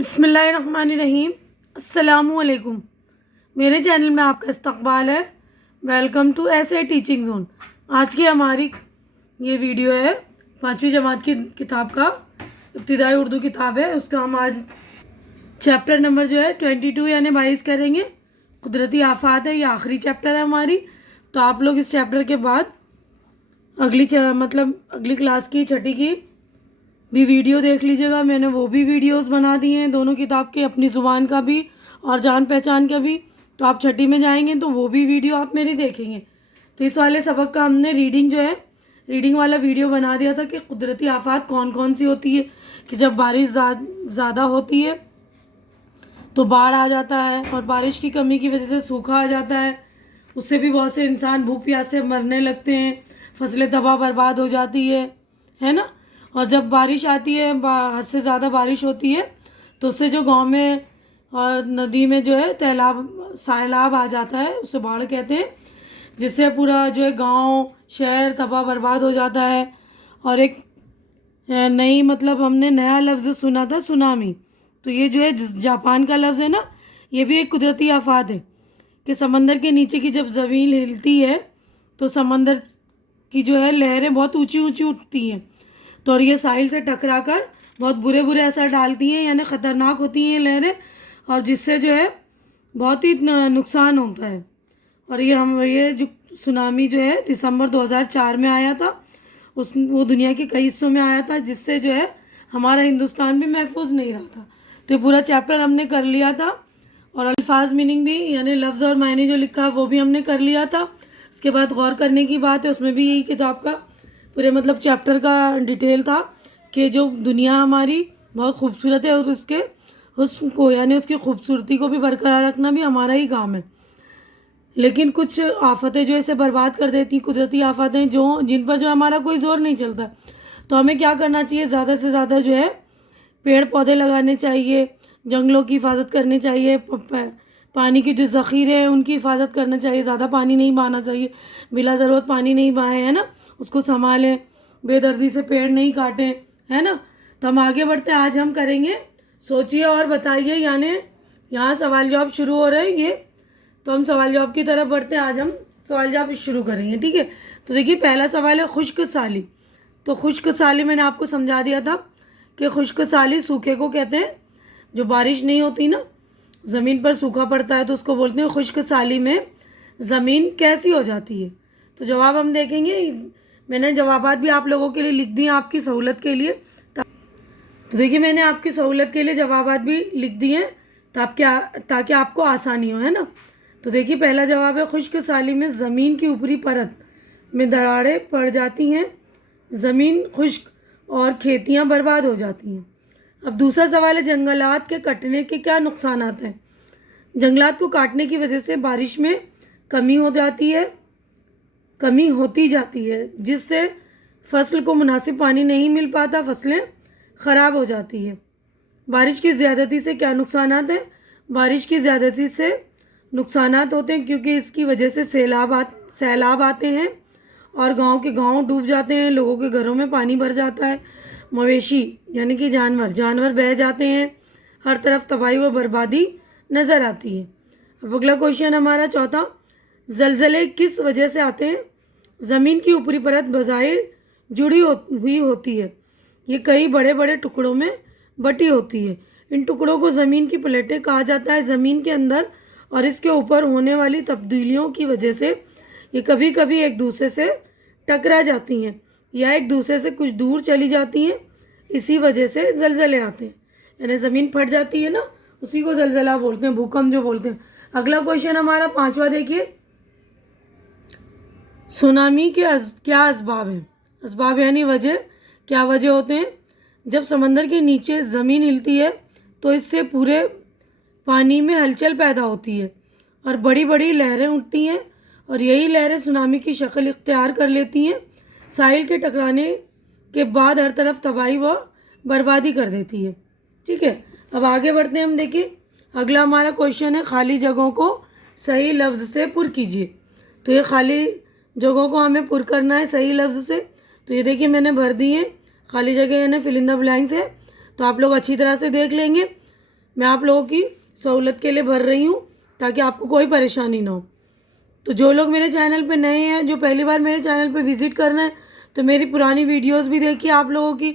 बिस्मिल्लाहिर्रहमानिर्रहीम। अस्सलामुअलैकुम। मेरे चैनल में आपका इस्तकबाल है। वेलकम टू ऐसे टीचिंग जोन। आज की हमारी ये वीडियो है 5वीं जमात की किताब का, इब्तिदाई उर्दू किताब है। उसका हम आज चैप्टर नंबर जो है 22 यानी 22 करेंगे। कुदरती आफात है, ये आखिरी चैप्टर है हमारी। तो आप लोग इस चैप्टर के बाद अगली क्लास की छठी की भी वीडियो देख लीजिएगा। मैंने वो भी वीडियोस बना दिए हैं दोनों किताब के, अपनी ज़ुबान का भी और जान पहचान का भी। तो आप छठी में जाएंगे तो वो भी वीडियो आप मेरी देखेंगे। तो इस वाले सबक का हमने रीडिंग वाला वीडियो बना दिया था कि कुदरती आफात कौन कौन सी होती है। कि जब बारिश ज़्यादा होती है तो बाढ़ आ जाता है, और बारिश की कमी की वजह से सूखा आ जाता है। उससे भी बहुत से इंसान भूख प्यास से मरने लगते हैं, फसलें तबाह बर्बाद हो जाती है ना। और जब बारिश आती है, हद से ज़्यादा बारिश होती है, तो उससे जो गांव में और नदी में जो है सैलाब आ जाता है, उसे बाढ़ कहते हैं। जिससे पूरा जो है गांव शहर तबाह बर्बाद हो जाता है। और एक हमने नया लफ्ज़ सुना था, सुनामी। तो ये जो है जापान का लफ्ज़ है ना, ये भी एक कुदरती आफात है कि समंदर के नीचे की जब ज़मीन हिलती है तो समंदर की जो है लहरें बहुत ऊंची ऊंची उठती हैं। तो और ये साहिल से टकराकर बहुत बुरे बुरे असर डालती हैं, यानी ख़तरनाक होती हैं ये लहरें, और जिससे जो है बहुत ही नुकसान होता है। और ये जो सुनामी जो है दिसंबर 2004 में आया था। वो दुनिया के कई हिस्सों में आया था, जिससे जो है हमारा हिंदुस्तान भी महफूज नहीं रहा था। तो ये पूरा चैप्टर हमने कर लिया था, और अल्फाज मीनिंग भी यानी लफ्ज़ और मायने जो लिखा है वो भी हमने कर लिया था। उसके बाद गौर करने की बात है, उसमें भी यही किताब का पूरे चैप्टर का डिटेल था कि जो दुनिया हमारी बहुत खूबसूरत है, और उसके हुस्न को यानी उसकी खूबसूरती को भी बरकरार रखना भी हमारा ही काम है। लेकिन कुछ आफतें जो इसे बर्बाद कर देती, कुदरती आफतें जिन पर जो हमारा कोई ज़ोर नहीं चलता। तो हमें क्या करना चाहिए, ज़्यादा से ज़्यादा जो है पेड़ पौधे लगाने चाहिए, जंगलों की हिफाजत करनी चाहिए, पानी के जो ज़ख़ीरे हैं उनकी हिफाजत करना चाहिए। ज़्यादा पानी नहीं बहाना चाहिए, बिला ज़रूरत पानी नहीं बहाएं, है ना। उसको संभालें, बेदर्दी से पेड़ नहीं काटें, है ना। तो हम आगे बढ़ते हैं। आज हम करेंगे सोचिए और बताइए, यानी यहाँ सवाल जवाब शुरू हो रहे हैं ये। तो हम सवाल जवाब की तरफ बढ़ते हैं। आज हम सवाल जवाब शुरू करेंगे, ठीक है। तो देखिए, पहला सवाल है खुश्क साली। तो खुश्क साली मैंने आपको समझा दिया था कि खुश्क साली सूखे को कहते हैं। जो बारिश नहीं होती ना, ज़मीन पर सूखा पड़ता है, तो उसको बोलते हैं खुश्क साली में ज़मीन कैसी हो जाती है। तो जवाब हम देखेंगे। मैंने जवाबात भी आप लोगों के लिए लिख दिए आपकी सहूलत के लिए। तो देखिए, मैंने आपकी सहूलत के लिए जवाबात भी लिख दिए हैं ताकि आपको आसानी हो, है ना। तो देखिए, पहला जवाब है खुश्क साली में ज़मीन की ऊपरी परत में दरारें पड़ जाती हैं, ज़मीन खुश्क और खेतियाँ बर्बाद हो जाती हैं। अब दूसरा सवाल है जंगलात के कटने के क्या नुकसानात हैं। जंगलात को काटने की वजह से बारिश में कमी होती जाती है, जिससे फसल को मुनासिब पानी नहीं मिल पाता, फसलें ख़राब हो जाती है। बारिश की ज़्यादती से क्या नुकसानात हैं। बारिश की ज़्यादती से नुकसानात होते हैं क्योंकि इसकी वजह से सैलाब आते हैं और गांव के गांव डूब जाते हैं, लोगों के घरों में पानी भर जाता है, मवेशी यानी कि जानवर बह जाते हैं, हर तरफ तबाही व बर्बादी नज़र आती है। अब अगला क्वेश्चन हमारा चौथा, ज़लज़ले किस वजह से आते हैं। ज़मीन की ऊपरी परत बज़ाहिर जुड़ी हुई होती है, ये कई बड़े बड़े टुकड़ों में बटी होती है। इन टुकड़ों को ज़मीन की प्लेटें कहा जाता है। ज़मीन के अंदर और इसके ऊपर होने वाली तब्दीलियों की वजह से ये कभी कभी एक दूसरे से टकरा जाती हैं या एक दूसरे से कुछ दूर चली जाती हैं। इसी वजह से ज़लज़ले आते हैं, यानी ज़मीन फट जाती है ना, उसी को ज़लज़ला बोलते हैं, भूकंप जो बोलते हैं। अगला क्वेश्चन हमारा पांचवा देखिए, सुनामी के क्या असबाब हैं। असबाब यानी वजह, क्या वजह होते हैं। जब समंदर के नीचे ज़मीन हिलती है तो इससे पूरे पानी में हलचल पैदा होती है और बड़ी बड़ी लहरें उठती हैं, और यही लहरें सुनामी की शक्ल इख्तियार कर लेती हैं। साहिल के टकराने के बाद हर तरफ तबाही व बर्बादी कर देती है, ठीक है। अब आगे बढ़ते हैं हम। देखिए, अगला हमारा क्वेश्चन है खाली जगहों को सही लफ्ज़ से पुर कीजिए। तो ये खाली जगहों को हमें पुर करना है सही लफ्ज़ से। तो ये देखिए, मैंने भर दी है खाली जगह, यानी फिल इन द ब्लैंक्स है। तो आप लोग अच्छी तरह से देख लेंगे। मैं आप लोगों की सहूलत के लिए भर रही हूँ ताकि आपको कोई परेशानी ना हो। तो जो लोग मेरे चैनल पे नए हैं, जो पहली बार मेरे चैनल पे विज़िट करना है, तो मेरी पुरानी वीडियोस भी देखिए आप लोगों की।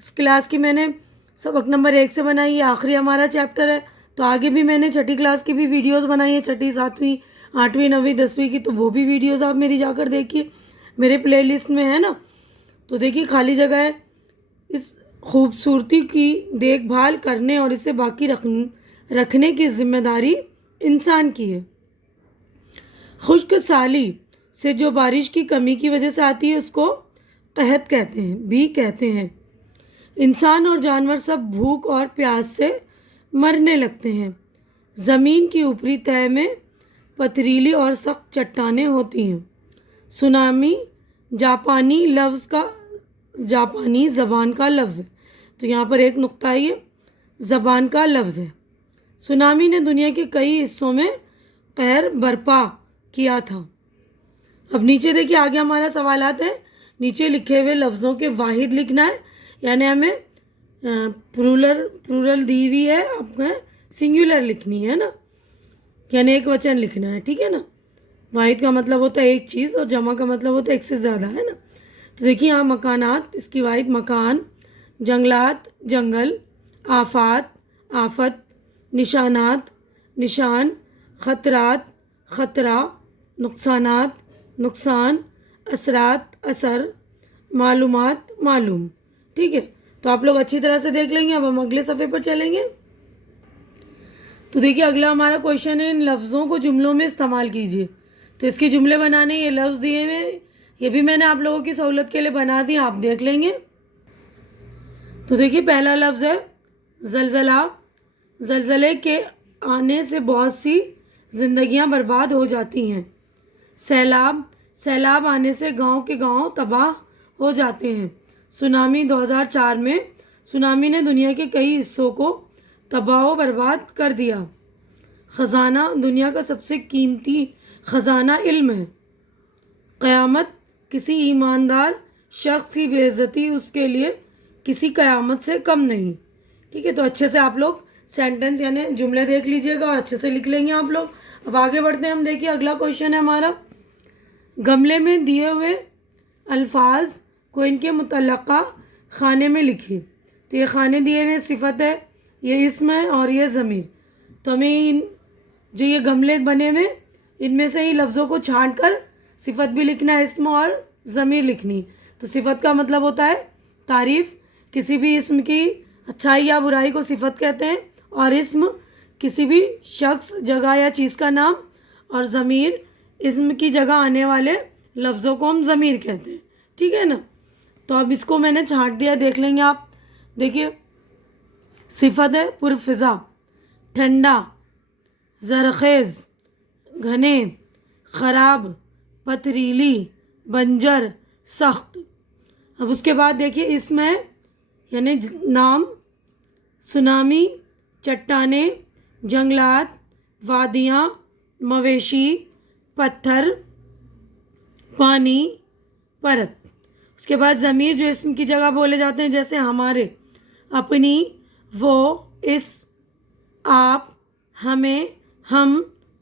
इस क्लास की मैंने सबक नंबर 1 से बनाई है, आखिरी हमारा चैप्टर है। तो आगे भी मैंने छठी क्लास की भी वीडियोस बनाई है, छठी, 7वीं, 8वीं, 9वीं, 10वीं की, तो वो भी वीडियोस आप मेरी जाकर देखिए, मेरे प्लेलिस्ट में है ना। तो देखिए खाली जगह है। इस खूबसूरती की देखभाल करने और इसे बाकी रखने की जिम्मेदारी इंसान की है। खुश्क साली से जो बारिश की कमी की वजह से आती है उसको कहत कहते हैं, भी कहते हैं। इंसान और जानवर सब भूख और प्यास से मरने लगते हैं। ज़मीन की ऊपरी तह में पथरीली और सख्त चट्टानें होती हैं। सुनामी जापानी ज़बान का लफ्ज़ है। तो यहाँ पर एक नुक्ता है, ये ज़बान का लफ्ज़ है। सुनामी ने दुनिया के कई हिस्सों में कहर बर्पा किया था। अब नीचे देखिए, आगे हमारा सवालात है। नीचे लिखे हुए लफ्ज़ों के वाहिद लिखना है, यानी हमें प्लूरल दी हुई है, आपको सिंगुलर लिखनी है ना, यानी एक वचन लिखना है, ठीक है ना। वाहिद का मतलब होता है एक चीज़ और जमा का मतलब होता है एक से ज़्यादा, है ना। तो देखिए यहाँ मकानात, इसकी वाहिद मकान, जंगलात जंगल, आफात आफत, निशानात निशान, ख़तरात ख़तरा, नुकसानात नुकसान, असरात असर, मालूमात मालूम। ठीक है, तो आप लोग अच्छी तरह से देख लेंगे। अब हम अगले सफ़े पर चलेंगे। तो देखिए अगला हमारा क्वेश्चन है, इन लफ्ज़ों को जुमलों में इस्तेमाल कीजिए। तो इसके जुमले बनाने ये लफ्ज़ दिए हुए, ये भी मैंने आप लोगों की सहूलत के लिए बना दिए, आप देख लेंगे। तो देखिए पहला लफ्ज़ है ज़लज़ला। ज़लज़ले के आने से बहुत सी ज़िंदगियां बर्बाद हो जाती हैं। सैलाब, सैलाब आने से गांव के गांव तबाह हो जाते हैं। सुनामी, 2004 में सुनामी ने दुनिया के कई हिस्सों को तबाह व बर्बाद कर दिया। ख़जाना, दुनिया का सबसे कीमती ख़जाना इल्म है। क़यामत, किसी ईमानदार शख्स की बेइज्जती उसके लिए किसी क़यामत से कम नहीं। ठीक है, तो अच्छे से आप लोग सेंटेंस यानी जुमले देख लीजिएगा और अच्छे से लिख लेंगे आप लोग। अब आगे बढ़ते हैं हम। देखिए अगला क्वेश्चन है हमारा, गमले में दिए हुए अल्फाज को इनके मुतल्लका खाने में लिखिए। तो ये खाने दिए हुए सिफत है, ये इस्म है और ये ज़मीर। तो हमें इन जो ये गमले बने हुए इनमें से ही लफ्ज़ों को छांट कर सिफत भी लिखना है, इस्म और ज़मीर लिखनी। तो सिफत का मतलब होता है तारीफ़, किसी भी इस्म की अच्छाई या बुराई को सिफत कहते हैं, और इस्म किसी भी शख्स, जगह या चीज़ का नाम, और ज़मीर इस्म की जगह आने वाले लफ्ज़ों को हम ज़मीर कहते हैं। ठीक है ना। तो अब इसको मैंने छांट दिया, देख लेंगे आप। देखिए सिफत है पुरफ़िज़ा, ठंडा, ज़रख़ेज़, घने, ख़राब, पथरीली, बंजर, सख्त। अब उसके बाद देखिए इसमें यानी नाम, सुनामी, चट्टाने, जंगलात, वादियाँ, मवेशी, पत्थर, पानी, परत। उसके बाद ज़मीर जो इसम की जगह बोले जाते हैं, जैसे हमारे, अपनी, वो, इस, आप, हमें, हम,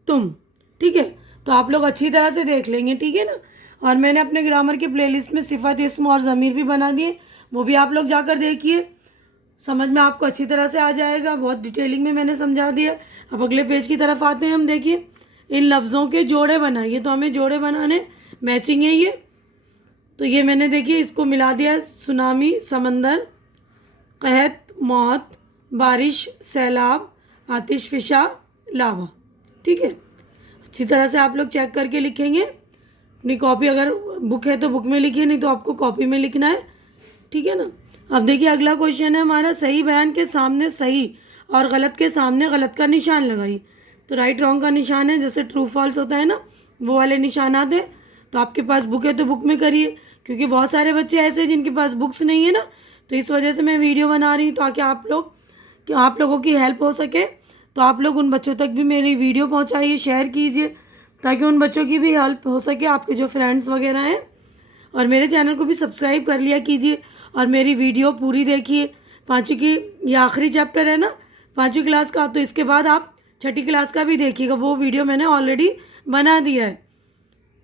तुम। ठीक है, तो आप लोग अच्छी तरह से देख लेंगे, ठीक है ना। और मैंने अपने ग्रामर की प्लेलिस्ट में सिफत, इस्म और ज़मीर भी बना दिए, वो भी आप लोग जाकर देखिए, समझ में आपको अच्छी तरह से आ जाएगा। बहुत डिटेलिंग में मैंने समझा दिया। अब अगले पेज की तरफ आते हैं हम। देखिए इन लफ्ज़ों के जोड़े बनाइए। तो हमें जोड़े बनाने, मैचिंग है ये। तो ये मैंने देखिए इसको मिला दिया, सुनामी समंदर, कहत मौत, बारिश सैलाब, आतिशफ़िशा लावा। ठीक है, अच्छी तरह से आप लोग चेक करके लिखेंगे। अपनी कॉपी अगर बुक है तो बुक में लिखिए, नहीं तो आपको कॉपी में लिखना है। ठीक है ना। अब देखिए अगला क्वेश्चन है हमारा, सही बयान के सामने सही और गलत के सामने गलत का निशान लगाइए। तो राइट रॉन्ग का निशान है, जैसे ट्रू फॉल्स होता है ना, वो वाले निशानात हैं। तो आपके पास बुक है तो बुक में करिए, क्योंकि बहुत सारे बच्चे ऐसे हैं जिनके पास बुक्स नहीं है ना, तो इस वजह से मैं वीडियो बना रही हूँ ताकि आप लोगों की हेल्प हो सके। तो आप लोग उन बच्चों तक भी मेरी वीडियो पहुँचाइए, शेयर कीजिए, ताकि उन बच्चों की भी हेल्प हो सके, आपके जो फ्रेंड्स वगैरह हैं। और मेरे चैनल को भी सब्सक्राइब कर लिया कीजिए और मेरी वीडियो पूरी देखिए। 5वीं की ये आखिरी चैप्टर है ना, 5वीं क्लास का, तो इसके बाद आप 6ठी क्लास का भी देखिएगा, वो वीडियो मैंने ऑलरेडी बना दिया है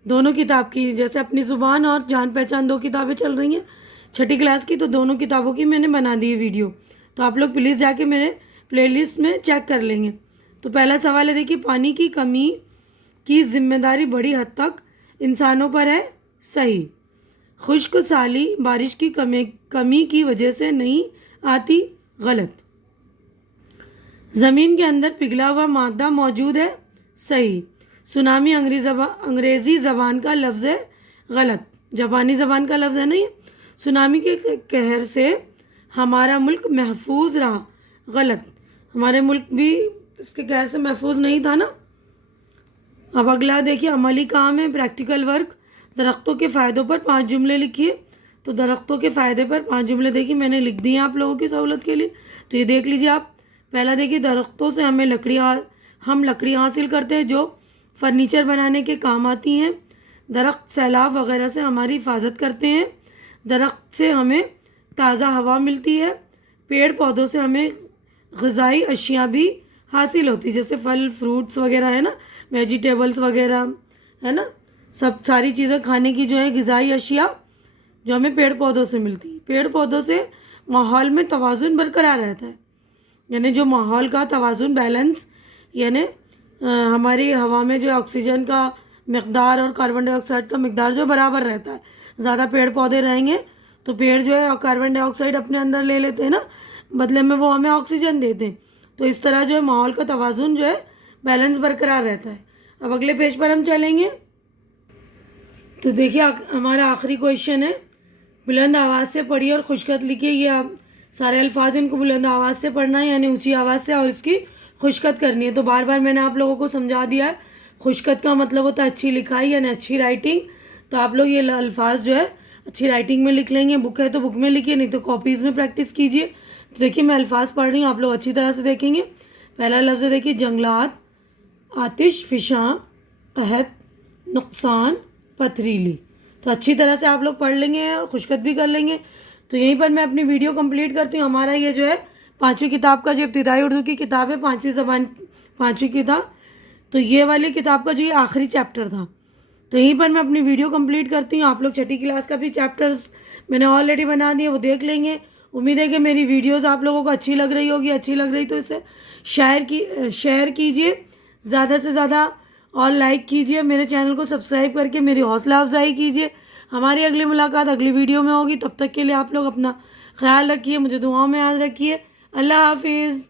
दोनों किताब की। जैसे अपनी ज़ुबान और जान पहचान 2 किताबें चल रही हैं 6ठी क्लास की, तो दोनों किताबों की मैंने बना दी है वीडियो, तो आप लोग प्लीज़ जाके मेरे प्लेलिस्ट में चेक कर लेंगे। तो पहला सवाल है, देखिए, पानी की कमी की जिम्मेदारी बड़ी हद तक इंसानों पर है, सही। खुश्क साली बारिश की कमी की वजह से नहीं आती, गलत। ज़मीन के अंदर पिघला हुआ मादा मौजूद है, सही। सुनामी अंग्रेज़ी ज़बान का लफ्ज़ है, गलत। जापानी ज़बान का लफ्ज़ है नहीं। सुनामी के कहर से हमारा मुल्क महफूज रहा, गलत। हमारे मुल्क भी इसके कहर से महफूज नहीं था ना। अब अगला देखिए, अमली काम है, प्रैक्टिकल वर्क। दरख्तों के फ़ायदों पर 5 जुमले लिखिए। तो दरख्तों के फ़ायदे पर 5 जुमले देखिए मैंने लिख दिए आप लोगों की सहूलत के लिए, तो ये देख लीजिए आप। पहला देखिए, दरख्तों से हम लकड़ी हासिल करते हैं जो फर्नीचर बनाने के काम आती हैं। दरख्त सैलाब वगैरह से हमारी हिफाजत करते हैं। दरख्त से हमें ताज़ा हवा मिलती है। पेड़ पौधों से हमें ग़िज़ाई अशिया भी हासिल होती है, जैसे फल फ्रूट्स वगैरह है ना, वेजिटेबल्स वगैरह है ना, सब सारी चीज़ें खाने की जो है ग़िज़ाई अशिया जो हमें पेड़ पौधों से मिलती है। पेड़ पौधों से माहौल में तवाज़ुन बरकरार रहता है, यानी जो माहौल का तवाज़ुन बैलेंस, यानी हमारी हवा में जो ऑक्सीजन का मकदार और कार्बन डाइऑक्साइड का मकदार जो बराबर रहता है। ज़्यादा पेड़ पौधे रहेंगे तो पेड़ जो है कार्बन डाइऑक्साइड अपने अंदर ले लेते हैं ना, बदले में वो हमें ऑक्सीजन देते हैं। तो इस तरह जो है माहौल का तवाज़ुन जो है बैलेंस बरकरार रहता है। अब अगले पेज पर हम चलेंगे। तो देखिए हमारा आखिरी क्वेश्चन है, बुलंद आवाज़ से पढ़िए और खुशखत लिखिए। ये आप सारे अल्फाज इनको बुलंद आवाज़ से पढ़ना है, यानी ऊंची आवाज़ से, और इसकी खुशखत करनी है। तो बार बार मैंने आप लोगों को समझा दिया है, खुशखत का मतलब होता है अच्छी लिखाई यानी अच्छी राइटिंग। तो आप लोग ये अल्फाज जो है अच्छी राइटिंग में लिख लेंगे। बुक है तो बुक में लिखिए, नहीं तो कॉपीज़ में प्रैक्टिस कीजिए। तो देखिए मैं अल्फाज पढ़ रही हूँ, आप लोग अच्छी तरह से देखेंगे। पहला लफ्ज़ है देखिए, जंगलात, आतिश फिशां, कहत, नुकसान, पथरीली। तो अच्छी तरह से आप लोग पढ़ लेंगे और खुशखत भी कर लेंगे। तो यहीं पर मैं अपनी वीडियो कंप्लीट करती हूँ। हमारा ये जो है 5वीं किताब का जो इब्तिदाई उर्दू की किताब है, 5वीं किताब, तो ये वाली किताब का जो ये आखिरी चैप्टर था। तो यहीं पर मैं अपनी वीडियो कंप्लीट करती हूँ। आप लोग 6ठी क्लास का भी चैप्टर्स मैंने ऑलरेडी बना दिए, वो देख लेंगे। उम्मीद है कि मेरी वीडियोज़ आप लोगों को अच्छी लग रही होगी। अच्छी लग रही तो इसे शेयर कीजिए ज़्यादा से ज़्यादा, और लाइक कीजिए। मेरे चैनल को सब्सक्राइब करके मेरी हौसला अफजाई कीजिए। हमारी अगली मुलाकात अगली वीडियो में होगी। तब तक के लिए आप लोग अपना ख्याल रखिए, मुझे दुआओं में याद रखिए। अल्लाह हाफिज़।